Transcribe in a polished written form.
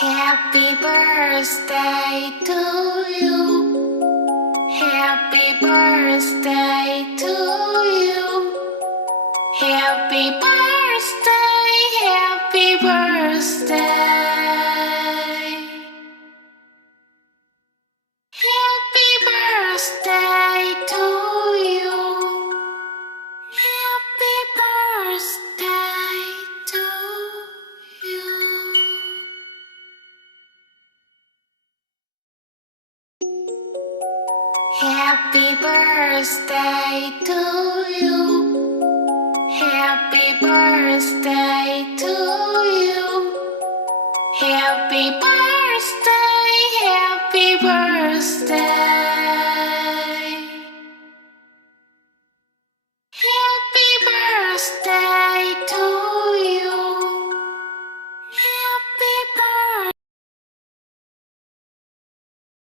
Happy birthday to you. Happy birthday to you. Happy birthday, happy birthday. Happy birthday to you. Happy birthday to you. Happy birthday to you. Happy birthday to you. Happy birthday.